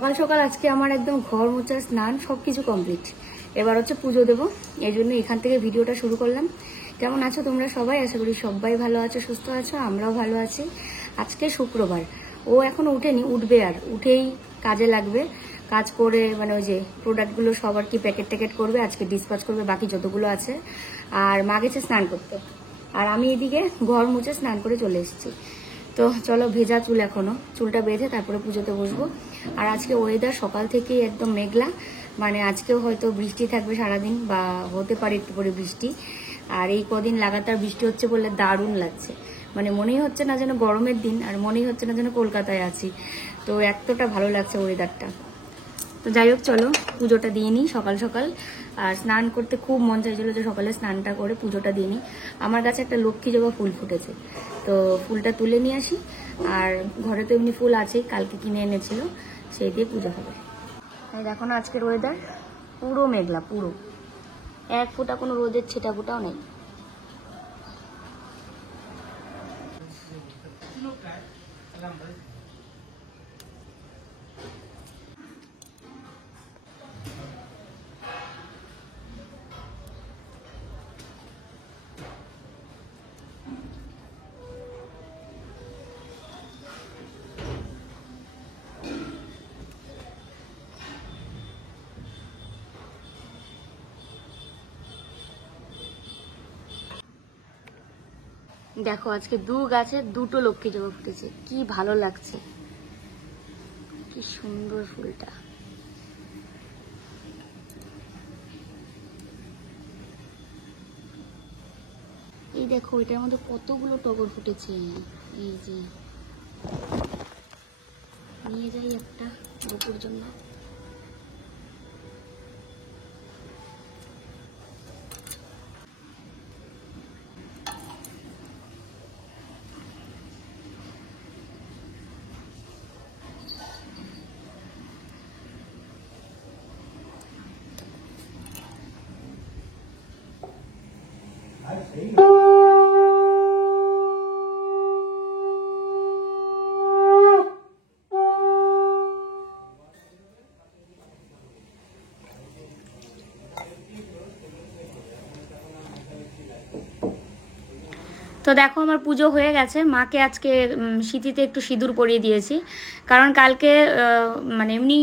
সকাল সকাল আজকে আমার একদম ঘর মোছা স্নান সবকিছু কমপ্লিট। এবার হচ্ছে পুজো দেবো, এই জন্য এখান থেকে ভিডিওটা শুরু করলাম। কেমন আছো তোমরা সবাই? আশা করি সবাই ভালো আছো, সুস্থ আছো, আমরাও ভালো আছি। আজকে শুক্রবার, ও এখনো উঠেনি, উঠবে, আর উঠেই কাজে লাগবে। কাজ করে মানে ওই যে প্রোডাক্টগুলো সব আর কি প্যাকেট ট্যাকেট করবে, আজকে ডিসপ্যাচ করবে বাকি যতগুলো আছে। আর মা গেছে স্নান করতে, আর আমি এদিকে ঘর মুছে স্নান করে চলে এসেছি। তো চলো, ভেজা চুল এখনো, চুলটা বেঁধে তারপরে পুজোতে বসবো। আর আজকে ওয়েদার সকাল থেকেই একদম মেঘলা, মানে আজকেও হয়তো বৃষ্টি থাকবে সারাদিন, বা হতে পারে একটু করে বৃষ্টি। আর এই কদিন লাগাতার বৃষ্টি হচ্ছে বলে দারুণ লাগছে, মানে মনেই হচ্ছে না যেন গরমের দিন, আর মনেই হচ্ছে না যেন কলকাতায় আছি। তো এতটা ভালো লাগছে ওয়েদারটা। তো যাই হোক, চলো পুজোটা দিয়ে নিই সকাল সকাল। আর স্নান করতে খুব মন চাইছিল যে সকালে স্নানটা করে পুজোটা দিয়ে নিই। আমার কাছে একটা লক্ষ্মী জবা ফুল ফুটেছে, তো ফুলটা তুলে নিয়ে আসি। আর ঘরে তো এমনি ফুল আছেই, কালকে কিনে এনেছিল, সেই দিয়ে পুজো হবে। এই দেখো না আজকের ওয়েদার, পুরো মেঘলা, পুরো এক ফোঁটা কোনো রোদের ছেটা ফোটাও নেই। দেখো আজকে দু গাছে দুটো লক্ষ্মী জবা ফুটেছে, কি ভালো লাগছে, কি সুন্দর ফুলটা। এই দেখো এটার মধ্যে কতগুলো টগর ফুটেছে। এই যে নিয়ে যাই একটা বকুর জন্য। তো দেখো আমার পুজো হয়ে গেছে। মাকে আজকে সিঁথিতে একটু সিঁদুর পরিয়ে দিয়েছি, কারণ কালকে মানে এমনি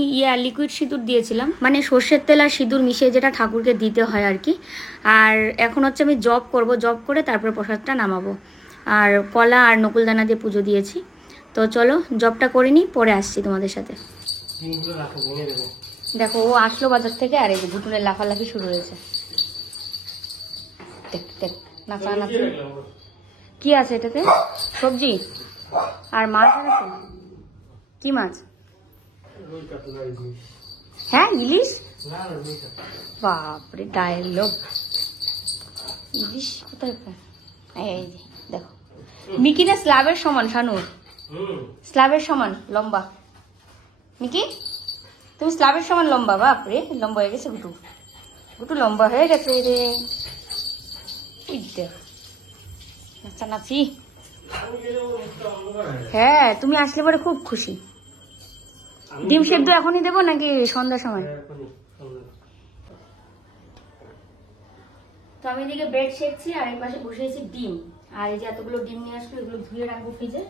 লিকুইড সিঁদুর দিয়েছিলাম, মানে সর্ষের তেল আর সিঁদুর মিশিয়ে যেটা ঠাকুরকে দিতে হয় আর কি। আর এখন হচ্ছে আমি জব করব, জব করে তারপরে প্রসাদটা নামাবো। আর কলা আর নকুলদানা দিয়ে পুজো দিয়েছি। তো চলো জবটা করে নিই, পরে আসছি তোমাদের সাথে। দেখো ও আসলো বাজার থেকে, আর এই যে ঘুটুনের লাফালাফি শুরু হয়েছে। দেখ দেখ, লাফালাফি। কি আছে এটাতে? সবজি আর মাছ আছে। কি মাছ? হ্যাঁ, ইলিশ। বাপরে ডায়লগ, ইলিশ কোথায়? এই যে দেখো, মিকি না স্ল্যাবের সমান, শানুর স্ল্যাবের সমান লম্বা। মিকি তুমি স্ল্যাবের সমান লম্বা। বাপরে লম্বা হয়ে গেছে গুটু, গুটু লম্বা হয়ে গেছে রে। নাচানাচি। হ্যাঁ, তুমি আসলে পরে খুব খুশি। ডিম সেদ্ধ এখনই দেবো নাকি সন্ধ্যার সময়? তো আমি এদিকে ব্রেড শেখছি, আর এই পাশে বসিয়েছি ডিম। আর এই যে এতগুলো ডিম নিয়ে আসলো, এগুলো ধুয়ে রাখবো ফ্রিজে।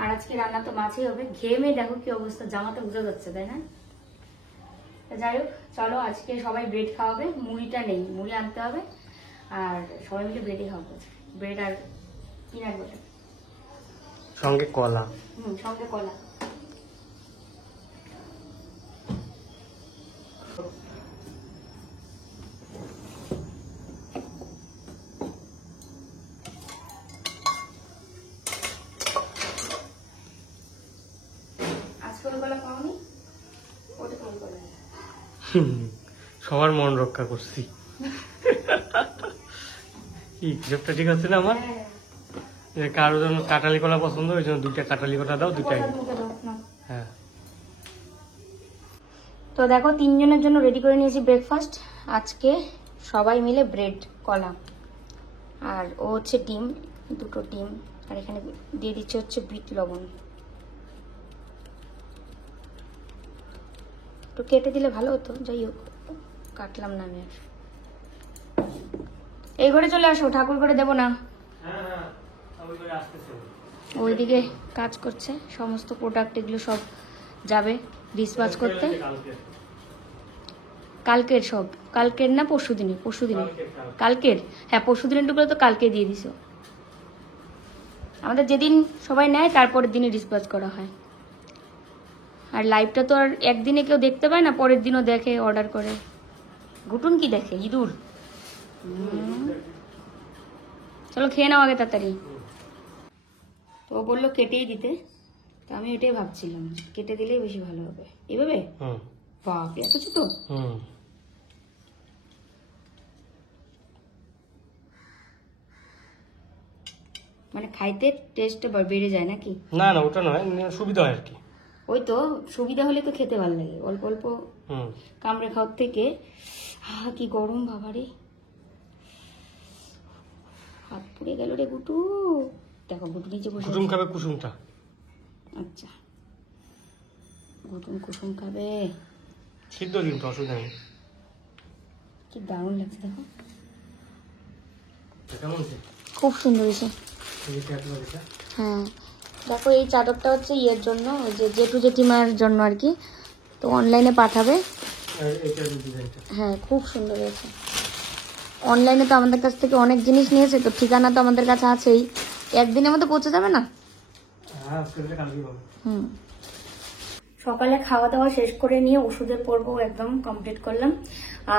আর আজকে রান্না তো মাছই হবে। ঘেমে দেখো কি অবস্থা, জামাতে বোঝা যাচ্ছে, তাই না? যাই হোক, চলো আজকে সবাই ব্রেড খাওয়াবে। মুড়িটা নেই, মুড়ি আনতে হবে। আর সবাই মিলে ব্রেডই খাবো। ব্রেড আর কি রাখবো, সঙ্গে কলা। সঙ্গে কলা। সবার মন রক্ষা করছি। হিসেবটা ঠিক আছে না আমার? কারোর জন্য কাটালি কলা পছন্দ, ওই জন্য দুইটা কাটালি কলা দাও, দুইটাই। হ্যাঁ। তো দেখো তিনজনের জন্য রেডি করে নিয়েছি ব্রেকফাস্ট আজকে। সবাই মিলে ব্রেড, কলা, আর ও হচ্ছে ডিম, দুটো ডিম। আর এখানে দিয়ে দিচ্ছে হচ্ছে বিট লবণ। একটু কেটে দিলে ভালো হতো, যাই হোক কাটলাম না আমি আর। এই ঘরে চলে আসো, ঠাকুর ঘরে দেবো না। ওইদিকে কাজ করছে, সমস্ত প্রোডাক্ট এগুলো সব যাবে ডিসপ্যাচ করতে। কালকের সব, কালকের না পরশু দিনে, পরশু দিনে কালকের, হ্যাঁ পরশু দিনের টুকরো তো কালকে দিয়ে দিছো। আমাদের যেদিন সবাই নেয় তারপরের দিনে ডিসপ্যাচ করা হয়। আর লাইভটা তো আর একদিনে কেউ দেখতে পায় না, পরের দিনও দেখে, অর্ডার করে। ঘুটুন কি দেখে, ইঁদুর। চলো খেয়ে নাও আগে তাড়াতাড়ি। তো ও বললো কেটেই দিতে, তো আমি এটাই ভাবছিলাম কেটে দিলেই বেশি ভালো হবে। এভাবে বাপ, এত ছোট। মানে খাইতে টেস্ট বেড়ে যায় নাকি? না না, ওটা নয়, সুবিধা হয় আর কি। ওই তো সুবিধা হলে তো খেতে ভালো লাগে, অল্প অল্প কামড়ে খাওয়ার থেকে। কি গরম বাবারে, হাত পুড়ে গেল রে গুটু। দেখো গুটু নিচে বসে কুসুম খাবে, কুসুমটা। আচ্ছা গুটুম কুসুম খাবে, সিদ্ধ দিন তো, অসুবিধা নেই। কি দারুণ লাগছে দেখো, কেমন? খুব সুন্দর হয়েছে। হ্যাঁ দেখো এই চাদরটা হচ্ছে ইয়ের জন্য, ওই যে জেঠু জেঠিমার জন্য আর কি, তো অনলাইনে পাঠাবে। হ্যাঁ খুব সুন্দর হয়েছে। অনলাইনে তো আমাদের কাছ থেকে অনেক জিনিস নিয়েছে, তো ঠিকানা তো আমাদের কাছে আছেই, একদিনের মধ্যে পৌঁছে যাবে না? সকালে খাওয়া দাওয়া শেষ করে নিয়ে ওষুধের পর্ব একদম কমপ্লিট করলাম।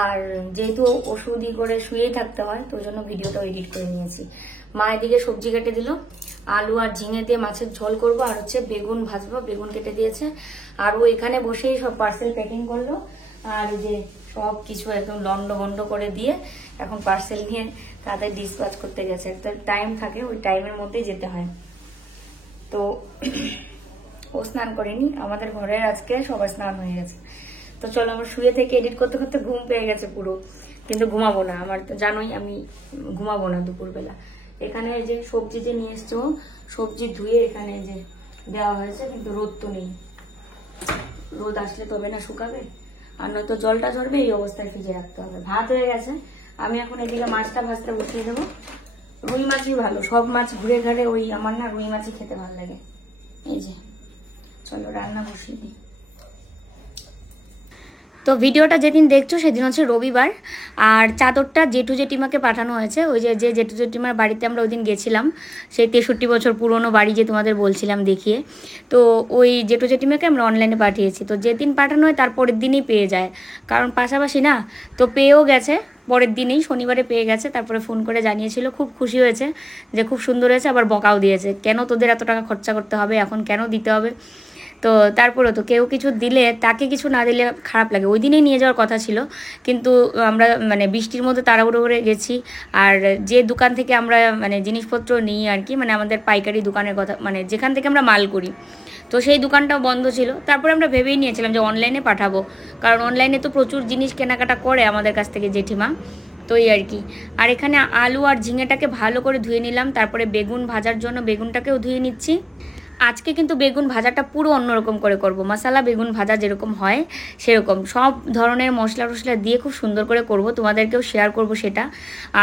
আর যেহেতু ওষুধ করে শুয়েই থাকতে হয়, তো জন্য ভিডিওটা এডিট করে নিয়েছি। মা এদিকে সবজি কেটে দিল, আলু আর ঝিঙে দিয়ে মাছের ঝোল করব, আর হচ্ছে বেগুন ভাজবো, বেগুন কেটে দিয়েছে। আর ও এখানে বসেই সব পার্সেল প্যাকিং করলো, আর যে সব কিছু একদম লন্ড বন্ড করে দিয়ে এখন পার্সেল নিয়ে তাদের ডিসপ্যাচ করতে গেছে। একটা টাইম থাকে, ওই টাইমের মধ্যেই যেতে হয়। তো ও স্নান করেনি, আমাদের ঘরের আজকে সবাই স্নান হয়ে গেছে। তো চলো, আমার শুয়ে থেকে এডিট করতে করতে ঘুম পেয়ে গেছে পুরো, কিন্তু ঘুমাবো না। আমার তো জানোই আমি ঘুমাবো না দুপুরবেলা। এখানে যে সবজি যে নিয়ে এসছো, সবজি ধুয়ে এখানে যে দেওয়া হয়েছে, কিন্তু রোদ তো নেই। রোদ আসলে তবে না শুকাবে, আর নয়তো জলটা ঝরবে, এই অবস্থায় ফ্রিজে রাখতে হবে। ভাত হয়ে গেছে, আমি এখন এদিকে মাছটা ভাজতে বসিয়ে দেবো। রুই মাছই ভালো, সব মাছ ঘুরে ঘাড়ে ওই আমার না রুই মাছই খেতে ভালো লাগে। এই যে চলো রান্না বসিয়ে দিই। তো ভিডিওটা যেদিন দেখছো সেদিন হচ্ছে রবিবার, আর চাদরটা জেঠু জেঠিমাকে পাঠানো হয়েছে। ওই যে জেঠু জেঠিমার বাড়িতে আমরা ওই দিন গেছিলাম, সেই 63 বছর পুরনো বাড়ি যে তোমাদের বলছিলাম দেখিয়ে, তো ওই জেঠু জেঠিমাকে আমরা অনলাইনে পাঠিয়েছি। তো যেদিন পাঠানো হয় তার পরের দিনই পেয়ে যায়, কারণ পাশাপাশি না, তো পেয়েও গেছে পরের দিনেই, শনিবারে পেয়ে গেছে। তারপরে ফোন করে জানিয়েছিল, খুব খুশি হয়েছে যে খুব সুন্দর হয়েছে, আবার বকাও দিয়েছে, কেন তোদের এত টাকা খরচা করতে হবে, এখন কেন দিতে হবে। তো তারপরে তো কেউ কিছু দিলে তাকে কিছু না দিলে খারাপ লাগে। ওই দিনেই নিয়ে যাওয়ার কথা ছিল, কিন্তু আমরা মানে বৃষ্টির মধ্যে তাড়াহুড়ো করে গেছি। আর যে দোকান থেকে আমরা মানে জিনিসপত্র নিই আর কি, মানে আমাদের পাইকারি দোকানের কথা, মানে যেখান থেকে আমরা মাল করি, তো সেই দোকানটাও বন্ধ ছিল। তারপরে আমরা ভেবেই নিয়েছিলাম যে অনলাইনে পাঠাবো, কারণ অনলাইনে তো প্রচুর জিনিস কেনাকাটা করে আমাদের কাছ থেকে জেঠিমা, তো এই আর কি। আর এখানে আলু আর ঝিঙেটাকে ভালো করে ধুয়ে নিলাম, তারপরে বেগুন ভাজার জন্য বেগুনটাকেও ধুয়ে নিচ্ছি। আজকে কিন্তু বেগুন ভাজাটা পুরো অন্যরকম করে করব, মশলা বেগুন ভাজা যেরকম হয় সেরকম সব ধরনের মশলা টশলা দিয়ে খুব সুন্দর করে করব, তোমাদেরকেও শেয়ার করব সেটা।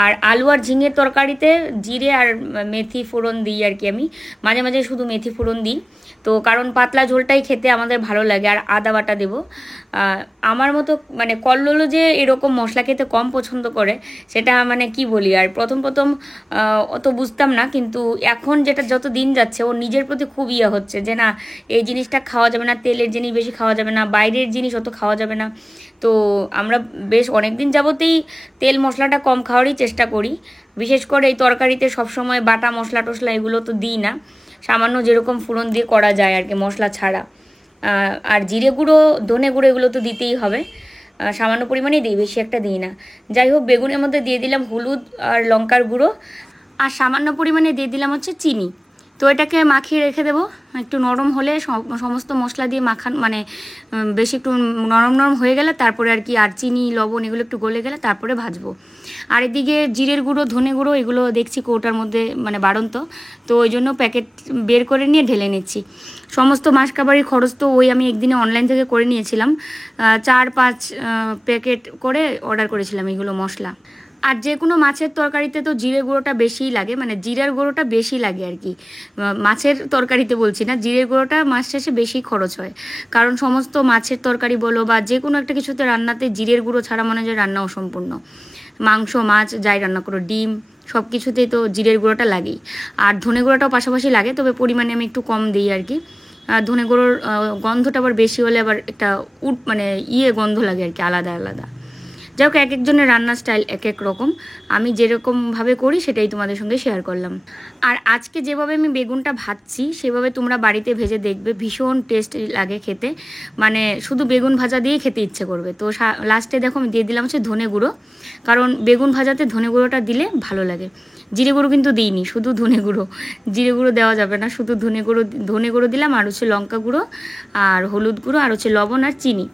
আর আলু আর ঝিঙের তরকারিতে জিরে আর মেথি ফোড়ন দিই আর কি, আমি মাঝে মাঝে শুধু মেথি ফোড়ন দিই, তো কারণ পাতলা ঝোলটাই খেতে আমাদের ভালো লাগে। আর আদা বাটা দেবো। আমার মতো মানে কল্লোলও যে এরকম মশলা খেতে কম পছন্দ করে সেটা মানে কি বলি, আর প্রথম অত বুঝতাম না, কিন্তু এখন যেটা যত দিন যাচ্ছে ও নিজের প্রতি খুব ইয়ে হচ্ছে যে না এই জিনিসটা খাওয়া যাবে না, তেলের জিনিস বেশি খাওয়া যাবে না, বাইরের জিনিস অত খাওয়া যাবে না। তো আমরা বেশ অনেক দিন যাবতেই তেল মশলাটা কম খাওয়ারই চেষ্টা করি, বিশেষ করে এই তরকারিতে সবসময় বাটা মশলা টশলা এগুলো তো দিই না, সামান্য যেরকম ফোড়ন দিয়ে করা যায় আর কি মশলা ছাড়া। আর জিরে গুঁড়ো ধনে গুঁড়ো এগুলো তো দিতেই হবে, সামান্য পরিমাণেই দিই, বেশি একটা দিই না। যাই হোক, বেগুনের মধ্যে দিয়ে দিলাম হলুদ আর লঙ্কার গুঁড়ো, আর সামান্য পরিমাণে দিয়ে দিলাম হচ্ছে চিনি। তো এটাকে মাখিয়ে রেখে দেবো, একটু নরম হলে সমস্ত মশলা দিয়ে মাখান মানে বেশি একটু নরম নরম হয়ে গেলে তারপরে আর কি, আর চিনি লবণ এগুলো একটু গলে গেলে তারপরে ভাজবো। আর এদিকে জিরের গুঁড়ো ধনে গুঁড়ো এগুলো দেখছি কৌটার মধ্যে মানে বাড়ন্ত, তো ওই জন্য প্যাকেট বের করে নিয়ে ঢেলে নিচ্ছি। সমস্ত মাস কাবারির খরচ তো ওই আমি একদিনে অনলাইন থেকে করে নিয়েছিলাম, 4-5 প্যাকেট করে অর্ডার করেছিলাম এগুলো মশলা। আর যে কোনো মাছের তরকারিতে তো জিরে গুঁড়োটা বেশিই লাগে, মানে জিরার গুঁড়োটা বেশি লাগে আর কি। মাছের তরকারিতে বলছি না, জিরের গুঁড়োটা মাছ শেষে বেশি খরচ হয়, কারণ সমস্ত মাছের তরকারি বলো বা যে কোনো একটা কিছুতে রান্নাতে জিরের গুঁড়ো ছাড়া মনে হয় রান্না অসম্পূর্ণ। মাংস মাছ যাই রান্না করো, ডিম সব কিছুতেই তো জিরের গুঁড়োটা লাগেই। আর ধনে গুঁড়োটাও পাশাপাশি লাগে, তবে পরিমাণে আমি একটু কম দিই আর কি। ধনে গুঁড়োর গন্ধটা আবার বেশি হলে আবার একটা মানে গন্ধ লাগে আর কি, আলাদা আলাদা। যাই হোক, এক একজনের রান্নার স্টাইল এক এক রকম, আমি যেরকমভাবে করি সেটাই তোমাদের সঙ্গে শেয়ার করলাম। আর আজকে যেভাবে আমি বেগুনটা ভাজছি সেভাবে তোমরা বাড়িতে ভেজে দেখবে, ভীষণ টেস্ট লাগে খেতে, মানে শুধু বেগুন ভাজা দিয়ে খেতে ইচ্ছে করবে। তো লাস্টে দেখো আমি দিয়ে দিলাম হচ্ছে ধনে গুঁড়ো, কারণ বেগুন ভাজাতে ধনে গুঁড়োটা দিলে ভালো লাগে। জিরে গুঁড়ো কিন্তু দিইনি, শুধু ধনে গুঁড়ো, জিরে গুঁড়ো দেওয়া যাবে না, শুধু ধনে গুঁড়ো দিলাম, আর হচ্ছে লঙ্কা গুঁড়ো আর হলুদ গুঁড়ো আর হচ্ছে লবণ আর চিনি,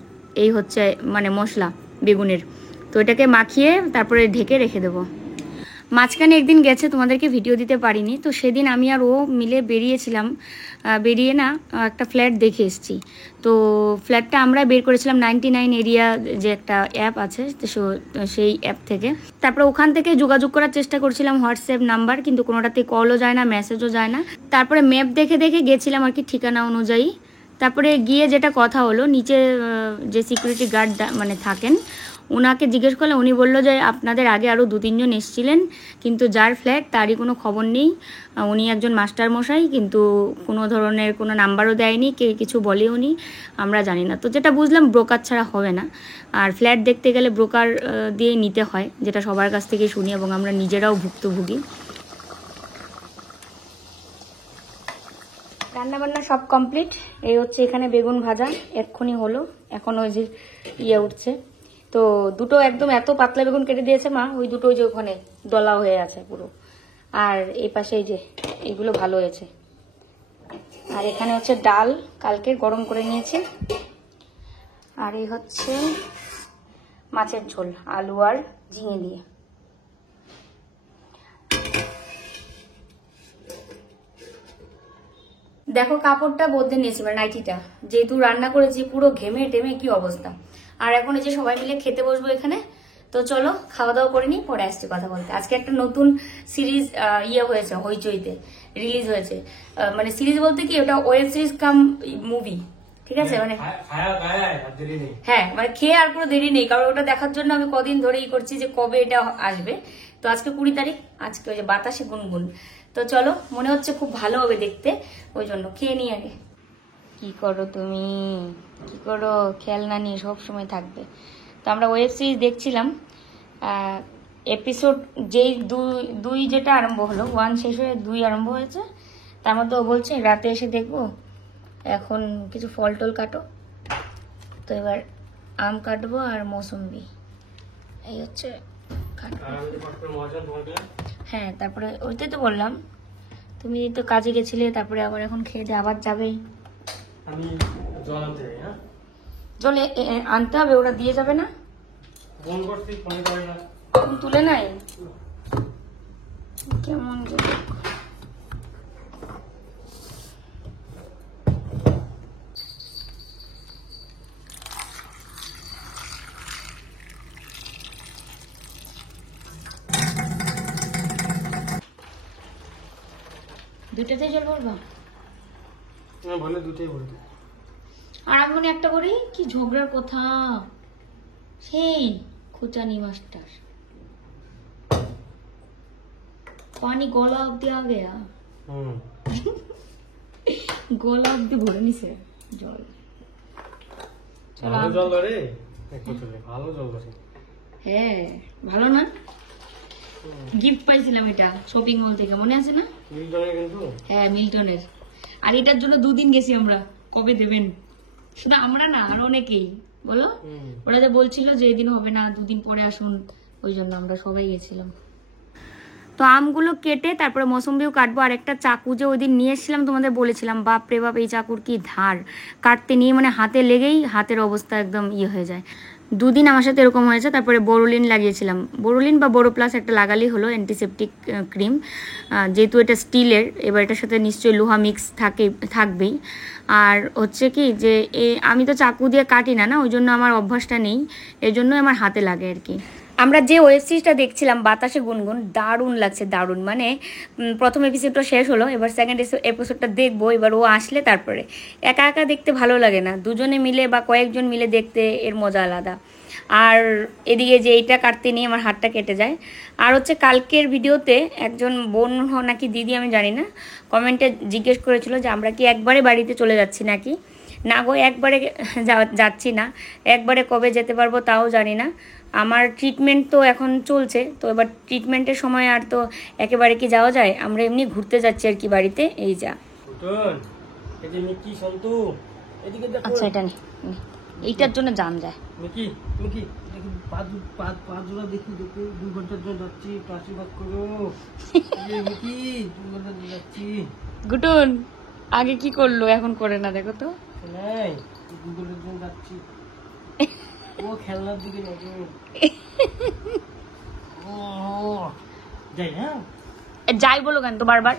এই হচ্ছে মানে মশলা বেগুনের। তো এটাকে মাখিয়ে তারপরে ঢেকে রেখে দেবো। মাঝখানে একদিন গেছে তোমাদেরকে ভিডিও দিতে পারিনি, তো সেদিন আমি আর ও মিলে বেরিয়েছিলাম, বেরিয়ে না একটা ফ্ল্যাট দেখে এসেছি। তো ফ্ল্যাটটা আমরা বের করেছিলাম 99 এরিয়া যে একটা অ্যাপ আছে, সেই অ্যাপ থেকে। তারপরে ওখান থেকে যোগাযোগ করার চেষ্টা করছিলাম, হোয়াটসঅ্যাপ নাম্বার, কিন্তু কোনোটাতে কলও যায় না, মেসেজও যায় না। তারপরে ম্যাপ দেখে দেখে গেছিলাম আর কি, ঠিকানা অনুযায়ী। তারপরে গিয়ে যেটা কথা হলো, নিচে যে সিকিউরিটি গার্ড মানে থাকেন, ওনাকে জিজ্ঞেস করলে উনি বললো যে আপনাদের আগে আরও 2-3 জন এসেছিলেন, কিন্তু যার ফ্ল্যাট তারই কোনো খবর নেই। উনি একজন মাস্টার মশাই, কিন্তু কোনো ধরনের কোনো নাম্বারও দেয়নি, কে কিছু বলেও নি, আমরা জানি না। তো যেটা বুঝলাম ব্রোকার ছাড়া হবে না, আর ফ্ল্যাট দেখতে গেলে ব্রোকার দিয়ে নিতে হয়, যেটা সবার কাছ থেকে শুনি এবং আমরা নিজেরাও ভুক্তভোগী। রান্নাবান্না সব কমপ্লিট। এই হচ্ছে এখানে বেগুন ভাজা এক্ষুনি হলো, এখন ওই যে উঠছে। তো দুটো একদম এত পাতলা বেগুন কেটে দিয়েছে মা, ওই দুটো যে ওখানে দলা হয়ে আছে পুরো। আর এই পাশে এই যে এগুলো ভালো হয়েছে। আর এখানে হচ্ছে ডাল কালকে গরম করে নিয়েছি, আর এই হচ্ছে মাছের ঝোল আলু আর ঝিঙে দিয়ে। দেখো কাপড়টা বদলে নিয়েছি, মানে নাইটিটা, যেহেতু রান্না করেছি পুরো ঘেমে টেমে কি অবস্থা। আর এখন এই যে সবাই মিলে খেতে বসবো এখানে। তো চলো খাওয়া দাওয়া করে নিই, পরে আসছি কথা বলতে। আজকে একটা নতুন সিরিজ হয়েছে, হইচইতে রিলিজ হয়েছে। মানে সিরিজ বলতে কি, ওটা ওয়েব সিরিজ কাম মুভি, ঠিক আছে? মানে হ্যাঁ, মানে খেয়ে আর কোনো দেরি নেই, কারণ ওটা দেখার জন্য আমি কদিন ধরেই করছি যে কবে এটা আসবে। তো আজকে 20 তারিখ, আজকে ওই যে বাতাসে গুনগুন। তো চলো, মনে হচ্ছে খুব ভালো হবে দেখতে, ওই জন্য খেয়ে নিই আগে। কি করো তুমি, কি করো? খেলনা নিয়ে সবসময় থাকবে। তো আমরা ওয়েব সিরিজ দেখছিলাম, এপিসোড যেই দুই যেটা আরম্ভ হলো, 1 শেষ হয়ে 2 আরম্ভ হয়েছে। তার মধ্যে ও বলছে রাতে এসে দেখবো, এখন কিছু ফল টল কাটো। তো এবার আম কাটবো আর মৌসুম্বি, এই হচ্ছে হ্যাঁ। তারপরে ওইটাই তো বললাম, তুমি তো কাজে গেছিলে, তারপরে আবার এখন খেয়ে দিয়ে আবার যাবেই। আমি জল আনতে যাই। হ্যাঁ, জল আনতে হবে, ওরা দিয়ে যাবে না? ফোন করছি, ফোনে করে না, ফোন তুলে নাই। কেমন দুইটাতেই জল ভরবা? বলে দুটোই ভরবো। আর আমি মনে একটা করি কি ঝগড়ার কথা, সেই খুচানি মাস্টার পানি গলা অব্দি আ গেয়া, গলা অব্দি ভরে নিছে জল। ভালো জল ধরে, ভালো জল ধরে। হ্যাঁ ভালো না? গিফট পাইছিলাম এটা শপিং মল থেকে, মনে আছে না? মিল্টনের কিন্তু। হ্যাঁ মিল্টনের। আর এটার জন্য 2 দিন গেছি আমরা, কবে দেবেন? শুধু আমরা না, আর অনেকেই বলো। ওরা যা বলছিল যে এদিন হবে না, 2 দিন পরে আসুন, ওই জন্য আমরা সবাই গেছিলাম। তো আমগুলো কেটে তারপরে মৌসুম্বিও কাটবো। আর একটা চাকু যে ওই দিন নিয়ে এসেছিলাম তোমাদের বলেছিলাম, বাপ রে বাপ এই চাকুর কি ধার, কাটতে নিয়ে মানে হাতে লেগেই হাতের অবস্থা একদম হয়ে যায়। 2 দিন আমার সাথে এরকম হয়েছে। তারপরে বোরোলিন লাগিয়েছিলাম, বোরোলিন বা বোরো প্লাস একটা লাগালেই হলো, অ্যান্টিসেপটিক ক্রিম। যেহেতু এটা স্টিলের, এবার এটার সাথে নিশ্চয়ই লোহা মিক্স থাকবেই। আর হচ্ছে কি যে আমি তো চাকু দিয়ে কাটি না, ওই জন্য আমার অভ্যাসটা নেই, এই জন্যই আমার হাতে লাগে আর কি। আমরা যে ওয়েব সিরিজটা দেখছিলাম বাতাসে গুনগুন, দারুণ লাগছে, দারুণ। মানে প্রথম এপিসোডটা শেষ হলো, এবার সেকেন্ড এপিসোডটা দেখবো। এবার ও আসলে তারপরে, একা একা দেখতে ভালো লাগে না, দুজনে মিলে বা কয়েকজন মিলে দেখতে এর মজা আলাদা। আর এদিকে যে এইটা কাটতে নিয়ে আমার হাতটা কেটে যায়। আর হচ্ছে কালকের ভিডিওতে একজন বোন নাকি দিদি আমি জানি না, কমেন্টে জিজ্ঞেস করেছিল যে আমরা কি একবারে বাড়িতে চলে যাচ্ছি নাকি। না গো, একবারে যাচ্ছি না, একবারে কবে যেতে পারবো তাও জানি না। আমার ট্রিটমেন্ট তো এখন চলছে, তো এবার ট্রিটমেন্টের সময় আর তো একেবারে কি যাওয়া যায়, আমরা এমনি ঘুরতে যাচ্ছি আর কি বাড়িতে, এই যা। আচ্ছা এটা নেই, এইটার জন্য জান যায়। গুটুন আগে কি করলো এখন করে না, দেখো তো। খেলনার দিকে যাই, হ্যাঁ যাই বলো কেন তো বারবার।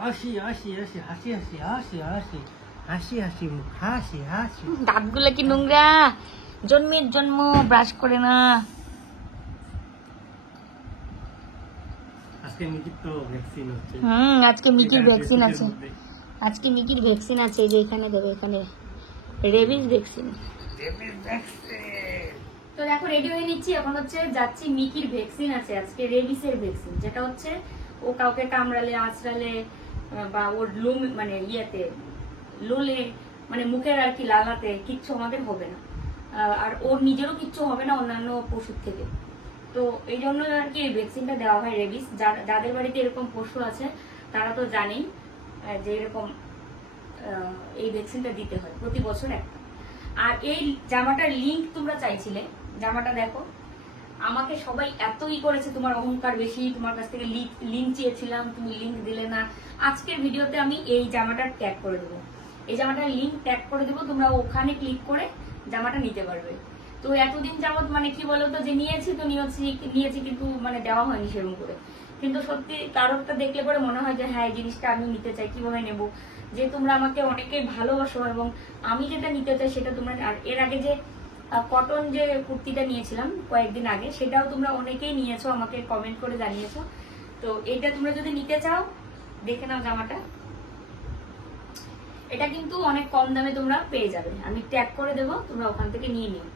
হাসি হাসি হাসি হাসি হাসি হাসি হাসি হাসি হাসি মুখ হাসি হাসি। দাঁতগুলো কি নোংরা, জন্মের জন্ম ব্রাশ করে না। আজকে মিকির তো ভ্যাকসিন হচ্ছে। আজকে মিকির ভ্যাকসিন আছে, আজকে মিকির ভ্যাকসিন আছে, যে এখানে দেবে, এখানে রেবিস ভ্যাকসিন। তো দেখো রেডি হয়ে নিচ্ছি, এখন হচ্ছে যাচ্ছি, মিকির ভ্যাকসিন আছে আজকে, রেবিসের ভ্যাকসিন, যেটা হচ্ছে ও কাউকে কামড়ালে আঁচড়ালে বা ওর লোম মানে ইয়েতে লোলে মানে মুখের আর কি লালাতে কিচ্ছু আমাদের হবে না, আর ওর নিজেরও কিচ্ছু হবে না অন্যান্য পশুর থেকে। তো এই জন্য আর কি এই ভ্যাকসিনটা দেওয়া হয় রেবিস। যাদের বাড়িতে এরকম পশু আছে তারা তো জানেই যে এরকম এই ভ্যাকসিনটা দিতে হয় প্রতি বছর একটা। আর এই জামাটার লিংক তোমরা চাইছিলে, জামাটা দেখো, আমাকে সবাই এতই করেছে তোমার অহংকার বেশি, তোমার কাছ থেকে লিংক চেয়েছিলাম, তুমি লিংক দিলে না। আজকের ভিডিওতে আমি এই জামাটার ট্যাগ করে দেবো, এই জামাটার লিংক ট্যাগ করে দেবো, তোমরা ওখানে ক্লিক করে জামাটা নিতে পারবে। তো এতদিন যাবত মানে কি বলতো যে নিয়েছি তো নিয়েছি কিন্তু মানে দেওয়া হয়নি সেরকম করে। কিন্তু সত্যি কারোরটা দেখলে পরে মনে হয় যে হ্যাঁ এই জিনিসটা আমি নিতে চাই, কিভাবে নেব, যে তোমরা আমাকে অনেকেই ভালোবাসো এবং আমি যেটা নিতে চাই সেটা তোমরা। আর এর আগে যে কটন যে কুর্তিটা নিয়েছিলাম কয়েকদিন আগে, সেটাও তোমরা অনেকেই নিয়েছো, আমাকে কমেন্ট করে জানিয়েছো। তো এটা তোমরা যদি নিতে চাও দেখে নাও জামাটা, এটা কিন্তু অনেক কম দামে তোমরা পেয়ে যাবে, আমি ট্যাগ করে দেবো, তোমরা ওখান থেকে নিয়ে নিও।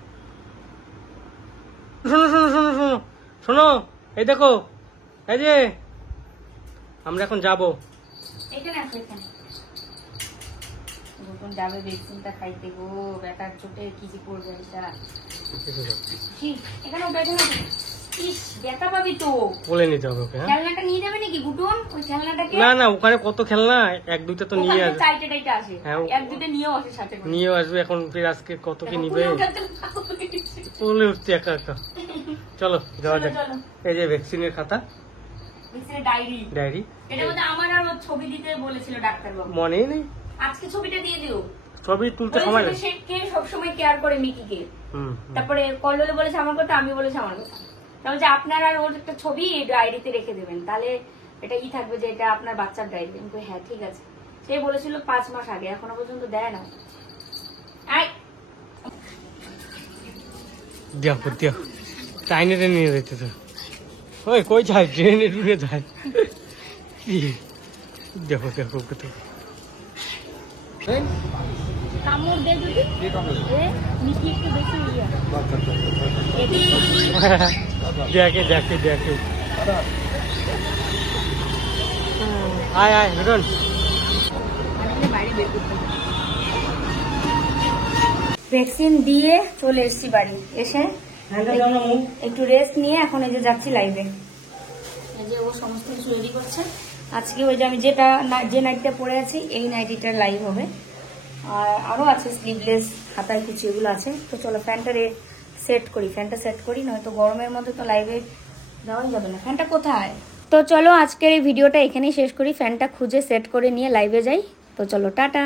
শোনো শোনো শোনো শোনো শোনো, এই দেখো, এই যে আমরা এখন যাবো, এখানে আছে, এখানে নতুন যাবে ভ্যাকসিনটা খাইতে গো, বেটার চোটে কি যে করবে এটা। এখানে ওটা ইস ব্যথা পাবি তো, বলে নিতে হবে ওকে। খেলনাটা নিয়ে যাবে নাকি গুটুন? ওই খেলনাটাকে না না, ওখানে কত খেলনা, এক দুইটা তো নিয়ে আসবে, চাইটা আসে, এক দুইটা নিয়েও আসে সাথে করে, নিয়েও আসবে। এখন ফির আজকে কত কি নিবে, বলে উঠতে একা একা। চলো যাওয়া যাক। এই যে ভ্যাকসিনের খাতা, ভ্যাকসিনের ডায়েরি, এটার মধ্যে আমার আর ওর ছবি দিতে বলেছিল ডাক্তার বাবু, মনেই নেই। আজকে ছবিটা দিয়ে দিও, ছবি তুলতে সময় লাগে। সে কে সবসময় কেয়ার করে মিকিকে। তারপরে কল্লোলে বলেছে আমার কথা, আমি বলেছি আমার কথা, তাহলে যে আপনার আর ওর একটা ছবি ডায়েরিতে রেখে দেবেন, তাহলে এটা থাকবে যে এটা আপনার বাচ্চার ডায়েরি। আমি কই হ্যাঁ ঠিক আছে। সে বলেছিল 5 মাস আগে, এখনো পর্যন্ত দেয় না। দেখো দেখো, ট্রেনে নিয়ে যেতে তো, ওই কই যায়, ট্রেনে টুনে যায়। দেখো দেখো কত কামড় দেয় যদি মিকি একটু বেশি দেখে দেখে দেখে। আয় আয় রুটন, ভ্যাকসিন দিয়ে চলে এসেছি বাড়ি, এসে একটু রেস্ট নিয়ে এখন এই যে যাচ্ছি লাইভে। এই যে ও সমস্ত কিছু রেডি করছে। আজকে ওই যে আমি যে নাইটটা পরে আছি এই নাইটিটার লাইভ হবে, আর আরো আছে স্লিভলেস, হাতায় কুচি, এগুলো আছে। তো চলো ফ্যানটা সেট করি, নয়তো গরমের মধ্যে তো লাইভে যাওয়াই যাবে না। ফ্যানটা কোথায়? তো চলো আজকের এই ভিডিওটা এখানেই শেষ করি, ফ্যানটা খুঁজে সেট করে নিয়ে লাইভে যাই। তো চলো টাটা।